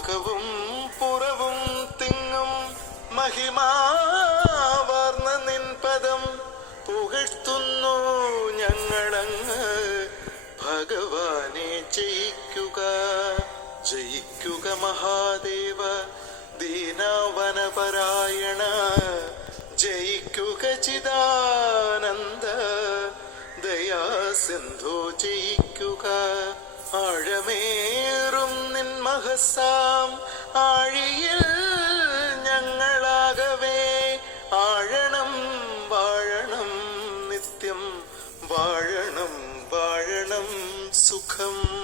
അകവും പുറവും തിങ്ങും മഹിമാവാർന്ന നിൻ പദം പുകഴ്ത്തുന്നു ഞങ്ങളങ്ങ്. ഭഗവാനെ ജയിക്കുക ജയിക്കുക മഹാദേവ ദീനാവനപരായണ. ജയിക്കുക ചിദാനന്ദ ദയാസിന്ധു. ജയിക്കുക ആഴമേറും നിൻ മഹസാം ആഴിയിൽ ഞങ്ങളാകവേ ആഴണം വാഴണം നിത്യം വാഴണം വാഴണം സുഖം.